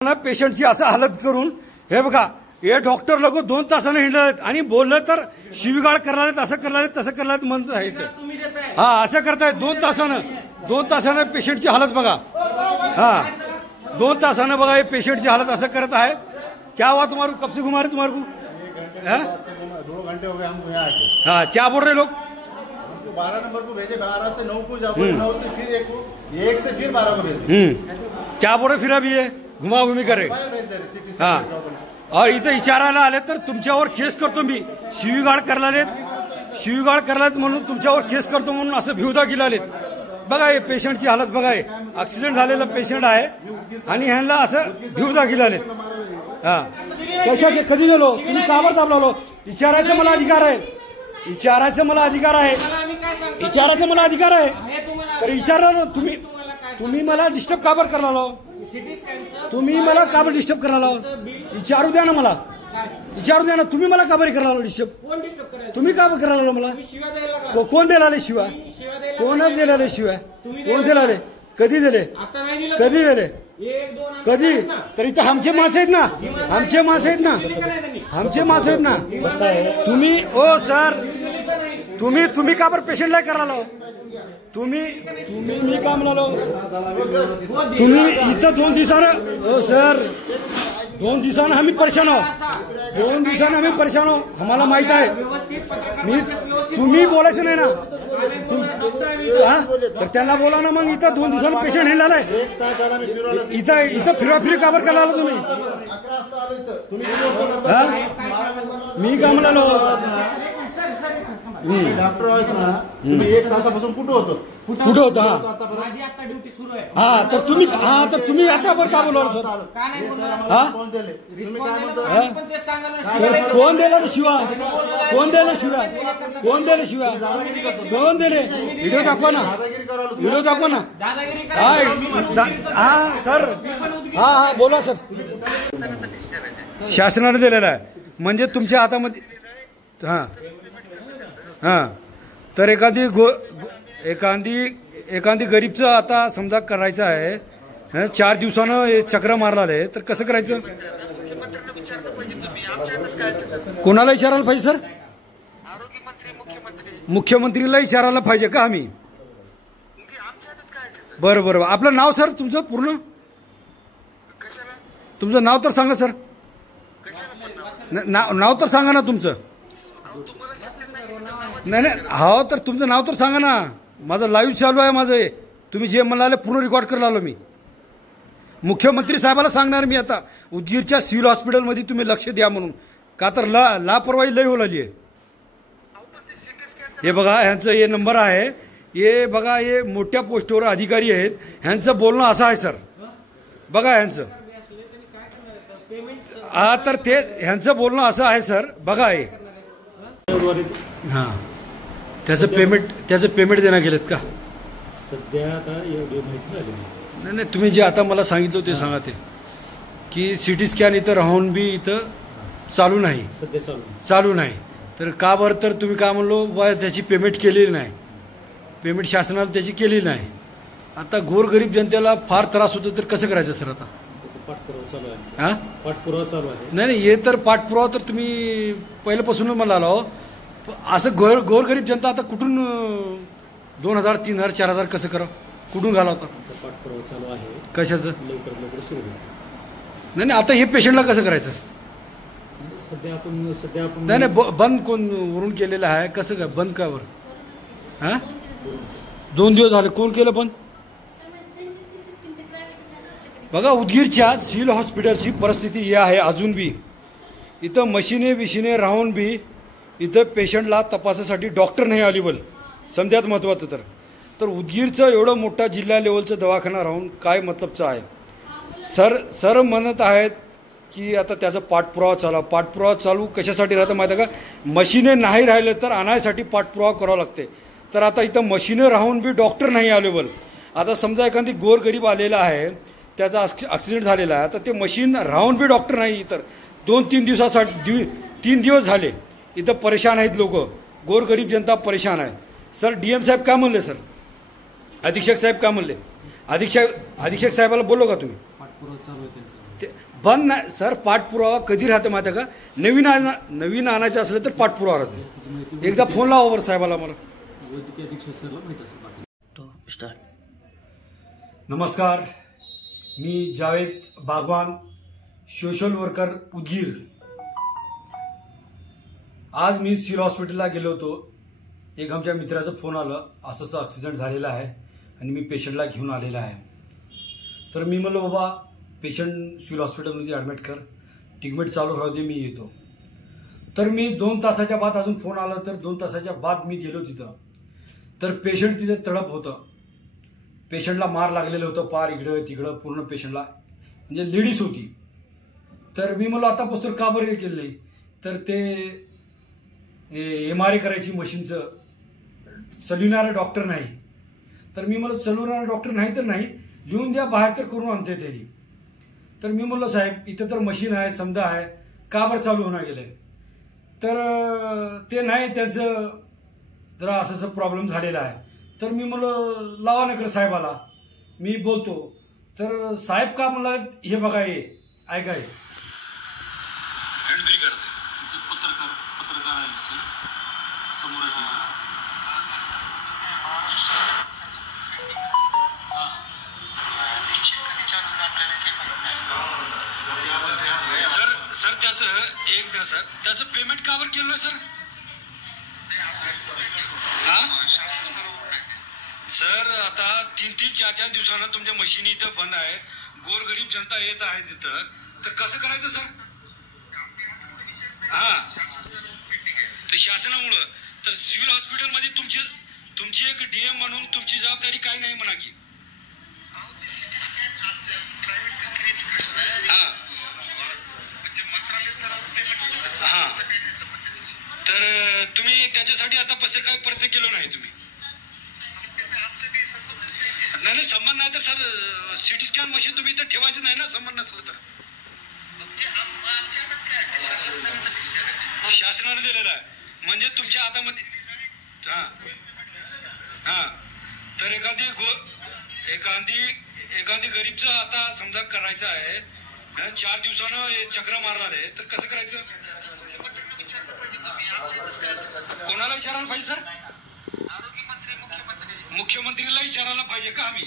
पेशंटची असं हालत करून हे बघा हे डॉक्टर लोक 2 तासाने हिंडलेत आणि बोललं तर शिवीगाळ करणार असं करणार तसं करणार म्हणत आहेत। हा असं करतायत 2 तासानं पेशंटची हालत बघा। हा 2 तासानं बघा हे पेशंटची हालत असं करत आहे। क्या हुआ तुम्हारे कब से घुमा रहे तुम्हारे को? 2 घंटे हो गए हमको यहाँ आके। हाँ क्या बोल रहे लोग? 12 नंबर को भेजे, 12 से 9 को जाओ, 9 से फिर 1 को, 1 से फिर 12 को भेज। क्या बोल रहे फिर अभी ये घुमा घुमी करे। हाँ और इथं विचारायला आले तर तुमच्यावर केस करतो मी, शिवीगाळ करलात म्हणून तुमच्यावर केस करतो म्हणून असं भिवदा गेलालेत। बघा हे पेशंटची हालत बघा, हे ऍक्सिडेंट झालेला पेशंट आहे आणि ह्यांना असं भिवदा गेलालेत। हा कशाचे कधी गेलो तुम्ही काबर दाबलालो? विचारायचं मला अधिकार आहे, विचारायचं मला अधिकार आहे, विचारायचं मला अधिकार आहे। तर विचारलं तुम्ही मला डिस्टर्ब काबर करलालो? तुम्ही मला काबर डिस्टर्ब करायला? विचारू द्या ना मला, विचारू द्या ना। तुम्ही मला काबर करायला डिस्टर्ब? तुम्ही काबर करायला मला? कोण दिलाले शिवाय? कोणच दिलाले शिवाय? कोण दिलाले? कधी दिले? कधी दिले? कधी? तर इथं आमचे माणसं आहेत ना, आमचे माणसं आहेत ना, आमचे माणसं आहेत ना। तुम्ही ओ सर तुम्ही काबर पेशंटला करायला? तुम्ही मी का म्हणालो? तुम्ही इथं 2 दिवसानं हो सर 2 दिवसानं आम्ही परेशान आहो, 2 दिवसानं आम्ही परेशान आहो। आम्हाला माहित आहे तुम्ही बोलायचं नाही ना। तर त्यांना बोला ना मग। इथं 2 दिवसानं पेशंट हे झालाय, इथं फिरवाफिरी काबर करायला आलो तुम्ही? हा मी का म्हणालो? डॉक्टर आहेत ना तुम्ही 1 तासापासून कुठं होतो? कुठं होता? माझी आता ड्युटी सुरू आहे। हा तर तुम्ही आता बरं का बोलवलं सर? का नाही बोलणार? हा कोण दिला शिवा? कोण दिला शिवा? कोण दिले शिवा? कोण दिले? व्हिडिओ दाखवा ना, व्हिडिओ दाखवा ना। हा सर हा बोला सर। शासनाने दिलेला आहे म्हणजे तुमच्या हातामध्ये। हा हा तर एखादी गरीबचं आता समजा करायचं आहे, 4 दिवसानं चक्र मारलाले तर कसं करायचं? कोणाला विचारायला पाहिजे सर? मुख्यमंत्रीला विचारायला पाहिजे का आम्ही? बरं बरं आपलं नाव सर तुमचं पूर्ण? तुमचं नाव तर सांगा सर, नाव तर सांगा ना तुमचं। नाही हो तर तुमचं नाव तर सांगा ना। माझं लाईव्ह चालू आहे माझं, तुम्ही जे म्हणाले पूर्ण रेकॉर्ड करायला आलो मी। मुख्यमंत्री साहेबाला सांगणार मी आता उदगीरच्या सिव्हिल हॉस्पिटलमध्ये तुम्ही लक्ष द्या म्हणून, का तर लापरवाही लय होलाली आहे। हे बघा ह्यांचं हे नंबर आहे, हे बघा हे मोठ्या पोस्टवर अधिकारी आहेत, ह्यांचं बोलणं असं आहे सर। बघा ह्यांचं हा तर ते ह्यांचं बोलणं असं आहे सर। बघा हे हा त्याचं पेमेंट देण्यात गेलेत का? सध्या आता एवढी माहिती झाली नाही तुम्ही जे आता मला सांगितलं ते सांगा ते की सिटी स्कॅन इथं राहून बी इथं चालू नाही, सध्या चालू नाही। तर का बरं? तर तुम्ही काय म्हणलो बा त्याची पेमेंट केलेली नाही, पेमेंट शासनाला त्याची केलेली नाही। आता गोरगरीब जनतेला फार त्रास होतो तर कसं करायचं सर? आता पाठपुरावा चालू आहे। हा पाठपुरावा चालू आहे। नाही हे तर पाठपुरावा तर तुम्ही पहिल्यापासूनच मला आलो। असं गोरगरीब जनता आता कुठून 2000 3000 4000 कसं करा? कुठून घाला होता? पाठपुरावा चालू आहे। कशाचं? लवकर सुरू होईल। नाही आता हे पेशंटला कसं करायचं? सध्या आपण नाही बंद कोण वरून केलेलं आहे? कसं काय बंद का बरं? हा 2 दिवस झाले कोण केलं बंद? बघा उदगीरच्या सिव्हिल हॉस्पिटलची परिस्थिती ही आहे अजून बी। इथं मशिने राहून बी इथं पेशंटला तपासासाठी डॉक्टर नाही अवेलेबल। समजात महत्त्वाचं तर उदगीरचं एवढं मोठा जिल्हा लेवलचं दवाखाना राहून काय मतलबचं आहे? सर म्हणत आहेत की आता त्याचा पाठपुरावा चालू कशासाठी राहतं माहिती आहे का? मशिने नाही राहिले तर आणायसाठी पाठपुरावा करावा लागते। तर आता इथं मशिने राहून बी डॉक्टर नाही अवेलेबल। आता समजा एखादी गोरगरीब आलेला आहे, त्याचा ॲक्सिडेंट झालेला आहे, तर ते मशीन राहून बी डॉक्टर नाही। तर 2-3 दिवसासाठी 3 दिवस झाले इथं परेशान आहेत लोक, गोरगरीब जनता परेशान आहे। सर DM साहेब काय म्हणले? सर अधीक्षक साहेब काय म्हणले? अधीक्षक साहेबाला बोललो का तुम्ही? पाठपुरावा चालू आहे त्यांचा. ते बंद नाही सर. पाठपुरावा कधी राहतं माहिती आहे का? नवीन आणायचं असलं तर पाठपुरावा राहतो. जास्तीची माहिती एकदा फोन लावा बरं साहेबाला मला. वैद्यकीय अधीक्षक सरला माहित असेल बाकी. नमस्कार, मी जावेद बागवान, सोशल वर्कर उदगीर. आज मी सिव्हिल हॉस्पिटलला गेलो होतो. एक आमच्या मित्राचा फोन आला, असं ॲक्सिडेंट झालेला आहे आणि मी पेशंटला घेऊन आलेला आहे. तर मी म्हणलो बाबा पेशंट सिव्हिल हॉस्पिटलमध्ये ॲडमिट कर, ट्रीटमेंट चालू राहू दे, मी येतो. तर मी 2 तासाच्या बाद अजून फोन आला, तर 2 तासाच्या बाद मी गेलो तिथं. तर पेशंट तिथे तडप होतं. पेशंटला मार लागलेलं होतं, पार इकडं तिकडं पूर्ण पेशंटला, म्हणजे लेडीज होती. तर मी म्हणलो आता पुस्तक का बरं केलं नाही? तर ते MRI करायची मशीनचं चालविणारा डॉक्टर नाही. तर मी म्हणलो चालवणारा डॉक्टर नाही तर नाही, लिहून द्या, बाहेर तर करून आणते त्यांनी. तर मी म्हणलो साहेब इथं तर मशीन आहे, समजा आहे, का बरं चालू होणार गेलंय? तर ते नाही, त्याचं जरा असं प्रॉब्लेम झालेला आहे. तर मी म्हणलो लावा ना इकडे साहेबाला, मी बोलतो. तर साहेब का म्हणला, हे बघा हे ऐका, पत्रकार आहे सर, समोर सर त्याचं एक द्या सर, त्याचं पेमेंट का बरं केलं सर? सर आता 3-3, 4-4 दिवसानं तुमच्या मशीन इथं बंद आहे, गोरगरीब जनता येत आहे तिथं, तर कसं करायचं सर? तर शासनामुळं तर सिव्हिल हॉस्पिटलमध्ये तुमची एक DM म्हणून तुमची जबाबदारी काही नाही म्हणा की. तर तुम्ही त्याच्यासाठी आतापासून काही प्रयत्न केला नाही तुम्ही? नाही संबंध नाही तर सर CT स्कॅन मशीन तुम्ही इथं ठेवायचं नाही ना, संबंध नसलं तर. शासनाने दिलेला आहे म्हणजे तुमच्या हातामध्ये. तर एखादी गरीबचं आता समजा करायचं आहे, 4 दिवसानं चक्र मारणार आहे, तर कसं करायचं? कोणाला विचारायला पाहिजे सर? मुख्यमंत्रीला विचारायला पाहिजे का आम्ही?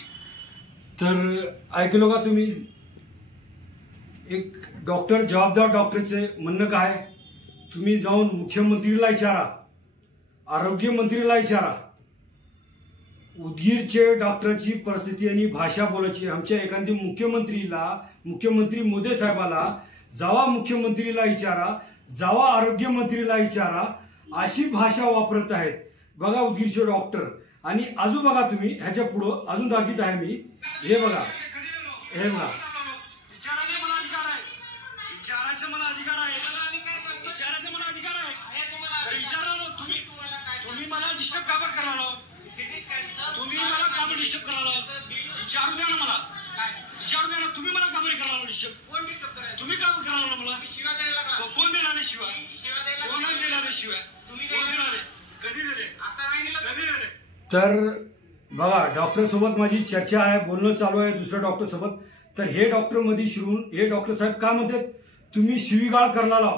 तर ऐकलो का तुम्ही? एक डॉक्टर, जबाबदार डॉक्टरचे म्हणणं काय, तुम्ही जाऊन मुख्यमंत्रीला विचारा, आरोग्यमंत्रीला विचारा. उदगीरचे डॉक्टरची परिस्थिती आणि भाषा बोलायची. आमच्या एखादी मुख्यमंत्री मोदी साहेबाला जावा, मुख्यमंत्रीला विचारा, जावा आरोग्यमंत्रीला विचारा, अशी भाषा वापरत आहेत बघा उदगीरचे डॉक्टर. आणि अजून बघा तुम्ही ह्याच्या पुढं अजून दाखवत आहे मी, हे बघा, हे बघा. विचारायचं मला अधिकार आहे. तुम्ही मला डिस्टर्ब का बरं करायला? तुम्ही मला का बरं डिस्टर्ब करायला? विचारू द्या ना मला, विचारू द्या ना. तुम्ही मला का बरं करायला डिस्टर्ब? कोण डिस्टर्ब करायला? तुम्ही का बरं करायला मला? शिवा द्यायला लागला. कोण देणार आहे शिवा? कोण देणार आहे शिवा? कोण देणार आहे? कधी दिले? कधी दिले? तर बघा डॉक्टर सोबत माझी चर्चा आहे, बोलणं चालू आहे दुसऱ्या डॉक्टर सोबत. तर हे डॉक्टर मध्ये शिरून हे डॉक्टर साहेब काय म्हणतात, तुम्ही शिवीगाळ करला लाव,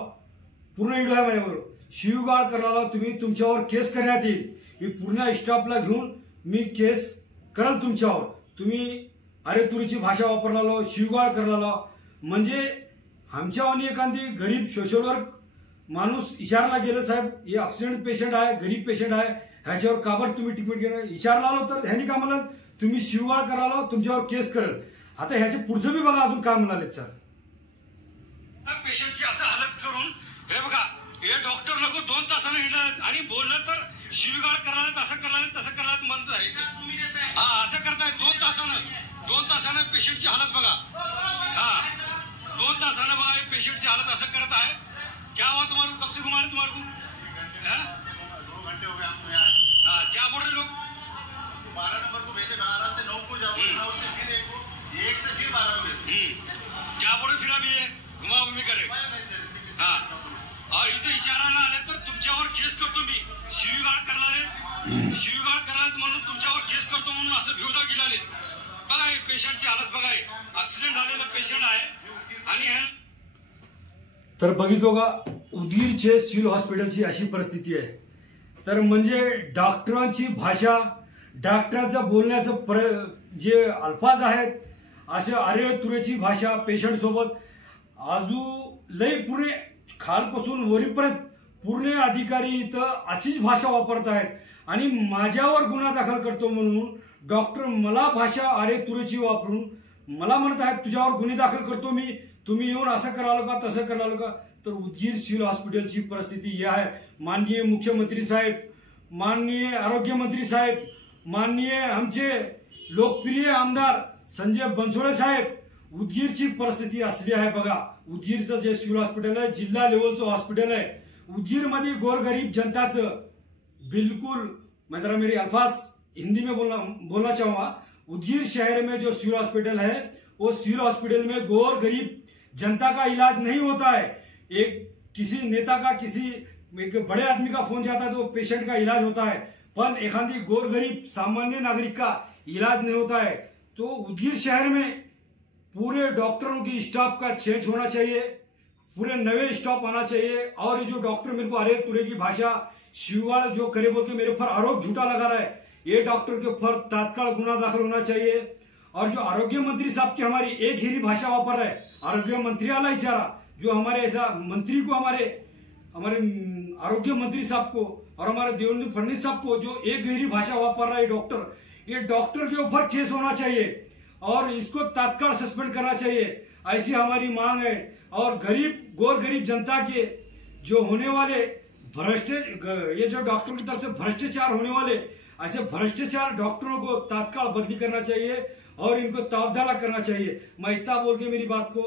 पूर्ण व्हिडिओ आहे माझ्याबरोबर, शिवीगाळ करला लाव, तुम्ही तुमच्यावर केस करण्यात येईल. मी पूर्ण स्टाफला घेऊन मी केस कराल तुमच्यावर. तुम्ही अरे तुरीची भाषा वापरला लाव, शिवीगाळ करला लाव. म्हणजे आमच्यावानी एखादी गरीब सोशल वर्क माणूस विचारला गेलं, साहेब हे ॲक्सिडेंट पेशंट आहे, गरीब पेशंट आहे, ह्याच्यावर का बरं तुम्ही ट्रीटमेंट घेणार? विचारला आलो तर ह्यांनी का म्हणाल, तुम्ही शिवीगाळ करायला तुमच्यावर केस करेल. आता ह्याच्या पुढचं बी बघा अजून काय म्हणाले सर. पेशंटची असं हालत करून हे बघा, हे डॉक्टर लोक 2 तासानं हिंडत आणि बोललं तर शिवीगाळ करायला, असं करायला तसं करायला म्हणत आहे. असं करताय 2 तासानं पेशंटची हालत बघा. 2 तासानं बघा पेशंटची हालत असं करत आहे. क्या हुआ तुम्हारे, कब से घुमा रहे तुम्हारे को? 2 घंटे हो गए आपको यहाँ. क्या बोल रहे लोग? 12 नंबर को भेजे, 12 से 9 को जाओ, 9 से फिर 1 से फिर 12 को भेजे. क्या बोल रहे फिर अभी ये घुमा घुमी करे. इथे विचारायला आले तर तुमच्यावर केस करतो मी. शिवीगाळ करणारे म्हणून तुमच्यावर केस करतो म्हणून असं भिवदा गेलाले. बघा हे पेशंटची हालत बघा, ऍक्सिडेंट झालेला पेशंट आहे आणि तर बघितलो का उदगीरचे सिव्हिल हॉस्पिटलची अशी परिस्थिती आहे. तर म्हणजे डॉक्टरांची भाषा, डॉक्टरांचं बोलण्याचं जे अल्फाज आहेत असे अरे तुरेची भाषा पेशंट सोबत आजू लय पुणे खालपासून वरीपर्यंत पूर्ण अधिकारी इथं अशीच भाषा वापरत आहेत. आणि माझ्यावर गुन्हा दाखल करतो म्हणून डॉक्टर मला भाषा अरे तुरेची वापरून मला म्हणत आहेत तुझ्यावर गुन्हे दाखल करतो मी, तुम्ही येऊन असं करालो का तसं करालो का. तर उदगीर सिव्हिल हॉस्पिटलची परिस्थिती ही आहे. माननीय मुख्यमंत्री साहेब, माननीय आरोग्यमंत्री साहेब, माननीय आमचे लोकप्रिय आमदार संजय बनसोडे साहेब, उदगीरची परिस्थिती असली आहे बघा. उदगीरचं जे सिव्हिल हॉस्पिटल आहे जिल्हा लेवलचं हॉस्पिटल आहे. उदगीरमध्ये गोरगरीब जनताचं बिल्कुल मैं मेरी अल्फाज हिंदी में बोलना चाहूंगा. उदगीर शहर में जो सिविल हॉस्पिटल है वो सिविल हॉस्पिटल में गोर गरीब जनता का इलाज नहीं होता है. एक किसी नेता का किसी एक बड़े आदमी का फोन जाता है तो पेशेंट का इलाज होता है, पर एखादी गोर गरीब सामान्य नागरिक का इलाज नहीं होता है. तो उदगीर शहर में पूरे डॉक्टरों की स्टाफ का चेंज होना चाहिए, पूरे नए स्टाफ आना चाहिए. और ये जो डॉक्टर मेरे को अरे तुरे की भाषा शिववाड़ जो करे बोल के मेरे पर आरोप झूठा लगा रहा है, ये डॉक्टर के ऊपर तात्काल गुना दाखिल होना चाहिए. और जो आरोग्य मंत्री साहब की हमारी एक ही भाषा वापर रहे, आरोग्य मंत्री वाला इशारा जो हमारे ऐसा मंत्री को हमारे आरोग्य मंत्री साहब को और हमारे देवेंद्र फडणवीस साहब को जो एक ही भाषा वापर रहा है डॉक्टर, ये डॉक्टर के ऊपर केस होना चाहिए और इसको तत्काल सस्पेंड करना चाहिए, ऐसी हमारी मांग है. और गोर गरीब जनता के जो होने वाले ये जो डॉक्टरों की तरफ से भ्रष्टाचार होने वाले ऐसे भ्रष्टाचार डॉक्टरों को तत्काल बदली करना चाहिए और इनको तबादला करना चाहिए. मैं इतना बोल के मेरी बात को